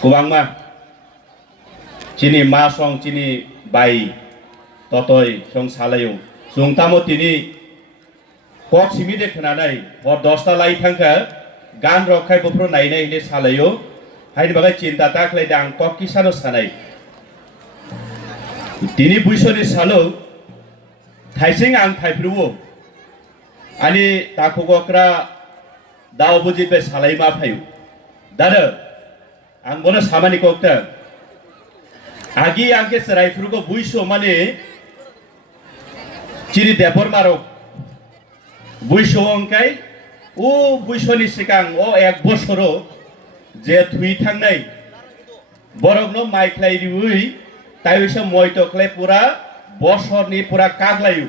kubangma chini ma song chini bai totoi song salayo sung tamo tini kok simi de khananai hor 10 ta lai thangka gan rokhai bopro nainai hile salayo haini bagai cinta ta khlai dang kok kisano sanai tini buisoni salo thaising ang thaipruwo ani takogokra daw buji be salai ma phayu dara ang bono samani kokta agi angke serai frugo buiso mane chiri depor marok buiso angkai o buisoni sikang o ek bosoro je thui thangnai borogno mai khlai riui taibisa moito khlai pura বছরনি পুরা কাগলায়ু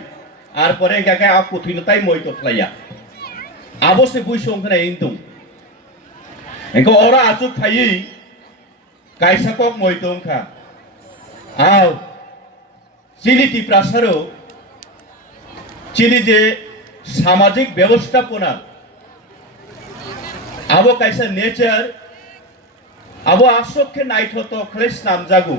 আর পরে গাকে আ কুথিনো তাই মইতো ফ্লাইয়া আবসে বুইসো ওখানে ইনতুম Enco ওরা আচুক থাই কাইসাকক মইতো ওখা আও চিলিটি প্রাসারো chilli যে সামাজিক ব্যবস্থাপনা আবো কাইসা নেচার আবো আসক্ষে নাইথতো ক্লেশ নাম জাগু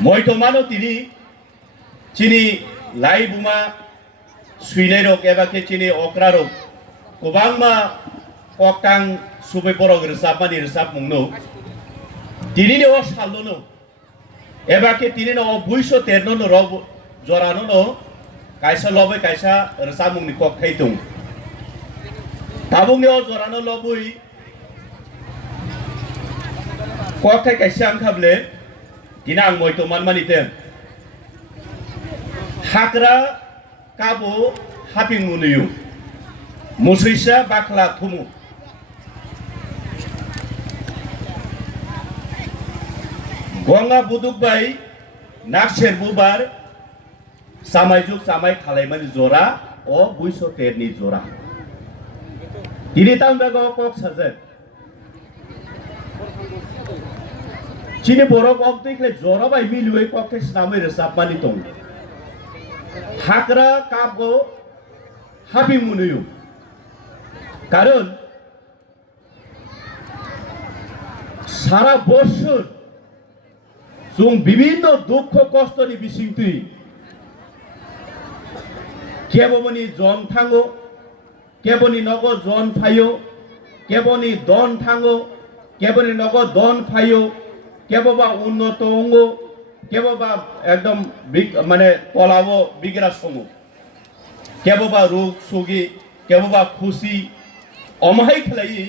moito mano tini chini lai buma suinai rok eba ke chini okra rok kobangma kokang subai borok resap mani resap mungno tini ne o sallo no eba ke tini no buiso terno no rok jorano no kaisa lobai kaisa resap mungni kok khaitung tabung ne o jorano lobui kok khai kaisa angkhable Tinang moito man manite hakra kabo haping munuyu musuisa bakla thumu gonga buduk bai nakser bubar samai juk samai khalai mani jora o buiso terni jora tini tangda go kok sajet chini borok okte kle jora bai miluai kokke snamai resap mani tong hakra kapo happy munuyu karon সারা বছর জং বিভিন্ন দুঃখ কষ্টনি বিসিংতুই কেবনি জন থাঙ্গো কেবনি নগ জন ফাইও কেবনি দন থাঙ্গো কেবনি নগ দন ফাইও কেববা উন্নত অঙ্গ কেববা একদম মানে পলাবো বিগ্রাস সমু কেববা রোগ সুগি কেববা খুশি অমাহাই খেলাই